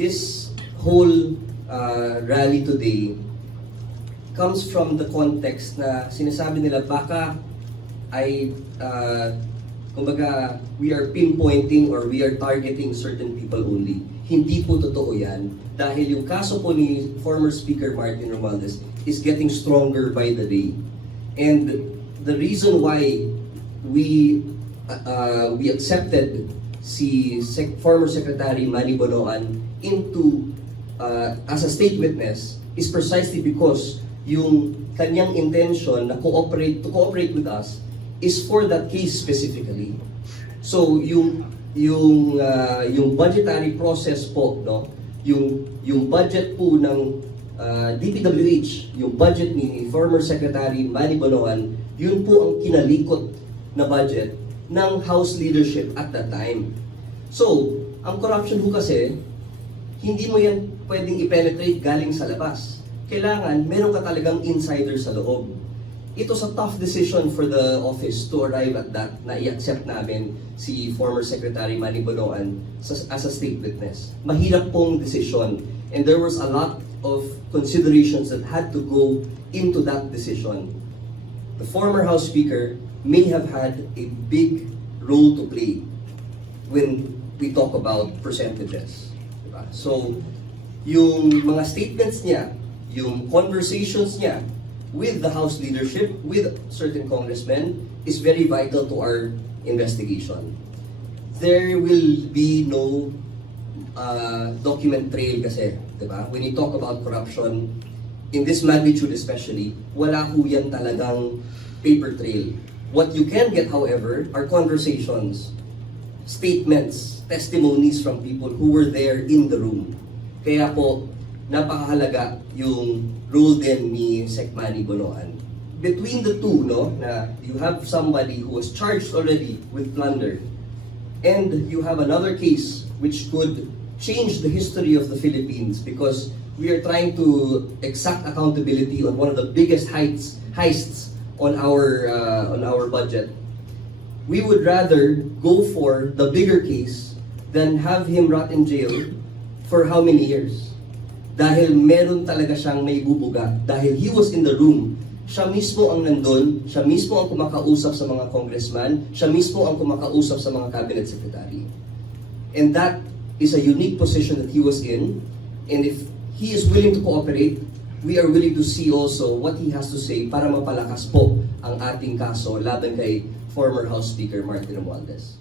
this whole rally today comes from the context na sinasabi nila baka ay kumbaga we are pinpointing or we are targeting certain people only. Hindi po totoo yan dahil yung kaso po ni former Speaker Martin Romualdez is getting stronger by the day. And the reason why we accepted si former Secretary Manny Bonoan into as a state witness is precisely because yung kanyang intention na to cooperate with us is for that case specifically. So yung budgetary process po, no, yung budget po ng DPWH, yung budget ni former Secretary Manny Bonoan, yun po ang kinalikot na budget ng House leadership at that time. So, ang corruption ho kasi, hindi mo yan pwedeng i-penetrate galing sa labas. Kailangan, meron ka talagang insider sa loob. It was a tough decision for the office to arrive at that, na i-accept namin si former Secretary Manny Bonoan as a state witness. Mahirap pong decision, and there was a lot of considerations that had to go into that decision. The former House Speaker may have had a big role to play when we talk about percentages. Diba? So, yung mga statements niya, yung conversations niya with the House leadership, with certain congressmen, is very vital to our investigation. There will be no document trail kasi, diba? When you talk about corruption, in this magnitude especially, wala ho yan talagang paper trail. What you can get, however, are conversations, statements, testimonies from people who were there in the room. Kaya po, napakahalaga yung role din ni Sec Manny Bonoan. Between the two, no, na you have somebody who was charged already with plunder, and you have another case which could change the history of the Philippines because we are trying to exact accountability on one of the biggest heists on our budget. We would rather go for the bigger case than have him rot in jail for how many years? Dahil meron talaga siyang may bubuga. Dahil he was in the room. Siya mismo ang nandun, siya mismo ang kumakausap sa mga congressman, siya mismo ang kumakausap sa mga cabinet secretary. And that is a unique position that he was in. And if he is willing to cooperate, we are willing to see also what he has to say para mapalakas po ang ating kaso laban kay former House Speaker Martin Romualdez.